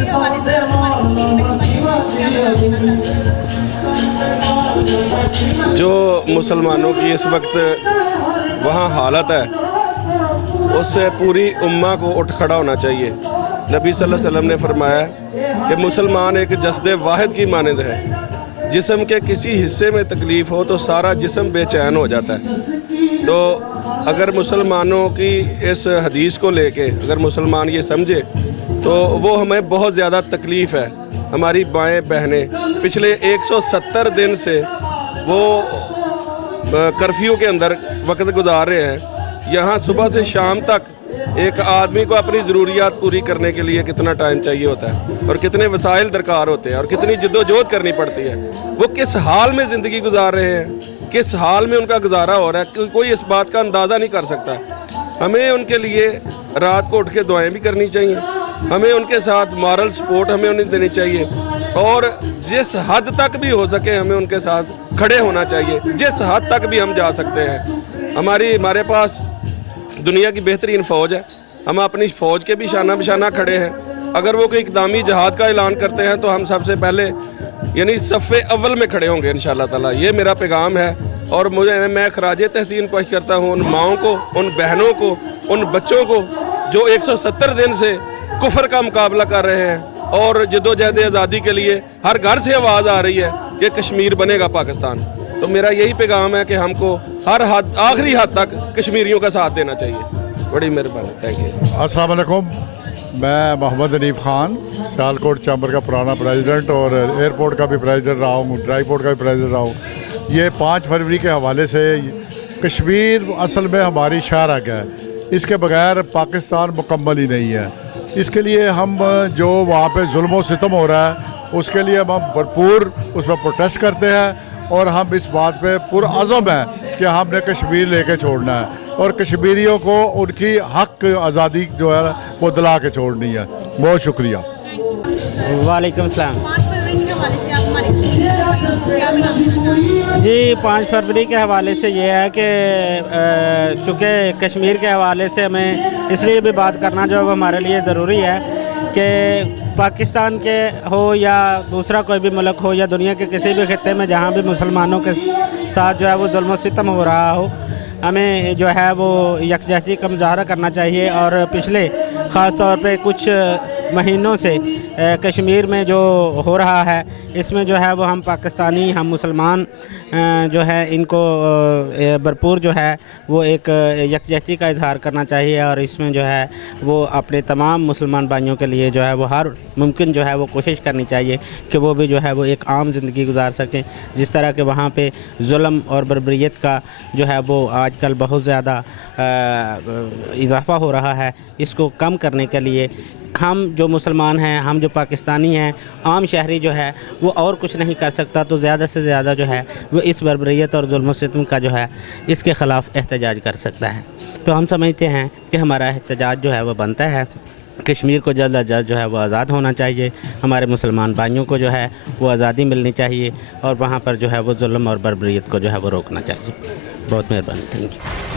के हवाले से हमारी कश्मीर में क्या बताना चाहते हैं? जो मुसलमानों की इस वक्त वहाँ हालत है उससे पूरी उम्मा को उठ खड़ा होना चाहिए। नबी सल्लल्लाहु अलैहि वसल्लम ने फरमाया कि मुसलमान एक जस्दे वाहिद की मानद है। जिस्म के किसी हिस्से में तकलीफ़ हो तो सारा जिस्म बेचैन हो जाता है। तो अगर मुसलमानों की इस हदीस को लेके अगर मुसलमान ये समझे तो वो हमें बहुत ज़्यादा तकलीफ़ है। हमारी बाएं बहनें पिछले 170 दिन से वो कर्फ्यू के अंदर वक्त गुजार रहे हैं। यहाँ सुबह से शाम तक एक आदमी को अपनी ज़रूरियात पूरी करने के लिए कितना टाइम चाहिए होता है और कितने वसाइल दरकार होते हैं और कितनी जद्दोजहद करनी पड़ती है। वो किस हाल में ज़िंदगी गुजार रहे हैं, किस हाल में उनका गुजारा हो रहा है, कोई इस बात का अंदाज़ा नहीं कर सकता। हमें उनके लिए रात को उठ के दुआएं भी करनी चाहिए, हमें उनके साथ मॉरल सपोर्ट हमें उन्हें देनी चाहिए और जिस हद तक भी हो सके हमें उनके साथ खड़े होना चाहिए, जिस हद तक भी हम जा सकते हैं। हमारे पास दुनिया की बेहतरीन फ़ौज है, हम अपनी फ़ौज के भी शाना बिशाना खड़े हैं। अगर वो कोई इक़दामी जहाद का ऐलान करते हैं तो हम सबसे पहले यानी सफ़े अव्वल में खड़े होंगे इंशाअल्लाह ताला। ये मेरा पैगाम है और मैं खराज तहसीन पेश करता हूँ उन माओं को, उन बहनों को, उन बच्चों को जो 170 दिन से कुफर का मुकाबला कर रहे हैं और जद्दोजहद आज़ादी के लिए हर घर से आवाज़ आ रही है कि कश्मीर बनेगा पाकिस्तान। तो मेरा यही पैगाम है कि हमको हर हद आखिरी हद तक कश्मीरियों का साथ देना चाहिए। बड़ी मेहरबानी, थैंक यू। अस्सलाम वालेकुम, मैं मोहम्मद हनीफ खान सियालकोट चैम्बर का पुराना प्रेसिडेंट और एयरपोर्ट का भी प्रेसिडेंट रहा हूँ, ड्राई पोर्ट का भी प्रेसिडेंट रहा हूँ। ये 5 फरवरी के हवाले से कश्मीर असल में हमारी शहर है, इसके बगैर पाकिस्तान मुकम्मल ही नहीं है। इसके लिए हम जो वहाँ पे जुल्म व सितम हो रहा है उसके लिए हम भरपूर उस पर प्रोटेस्ट करते हैं और हम इस बात पे पुरअज़म है कि हमने कश्मीर लेके छोड़ना है और कश्मीरियों को उनकी हक आज़ादी जो है वो दिला के छोड़नी है। बहुत शुक्रिया। वालेकुम सलाम 5 फरवरी के हवाले से आप हमारे कश्मीर में क्या बताना? जी, 5 फरवरी के हवाले से ये है कि चूँकि कश्मीर के हवाले से हमें इसलिए भी बात करना जो हमारे लिए ज़रूरी है कि पाकिस्तान के हो या दूसरा कोई भी मुल्क हो या दुनिया के किसी भी खित्ते में जहाँ भी मुसलमानों के साथ जो है वो जुल्म सितम हो रहा हो, हमें जो है वो यकजहती का मुजाहरा करना चाहिए। और पिछले ख़ास तौर पे कुछ महीनों से कश्मीर में जो हो रहा है इसमें जो है वो हम पाकिस्तानी, हम मुसलमान जो है इनको भरपूर जो है वो एक यकजहती का इजहार करना चाहिए और इसमें जो है वो अपने तमाम मुसलमान भाइयों के लिए जो है वो हर मुमकिन जो है वो कोशिश करनी चाहिए कि वो भी जो है वो एक आम ज़िंदगी गुजार सकें। जिस तरह के वहाँ पे जुल्म और बर्बरियत का जो है वो आजकल बहुत ज़्यादा इजाफ़ा हो रहा है, इसको कम करने के लिए हम जो मुसलमान हैं, हम जो पाकिस्तानी हैं, आम शहरी जो है वो और कुछ नहीं कर सकता, तो ज़्यादा से ज़्यादा जो है वो इस बर्बरियत और जुल्म सितम का जो है इसके ख़िलाफ़ एहतजाज कर सकता है। तो हम समझते हैं कि हमारा एहतजाज जो है वो बनता है, कश्मीर को जल्द अज जल्द जो है वो आज़ाद होना चाहिए, हमारे मुसलमान भाइयों को जो है वो आज़ादी मिलनी चाहिए और वहाँ पर जो है वो जुल्म और बर्बरियत को जो है वो रोकना चाहिए। बहुत मेहरबानी, थैंक यू।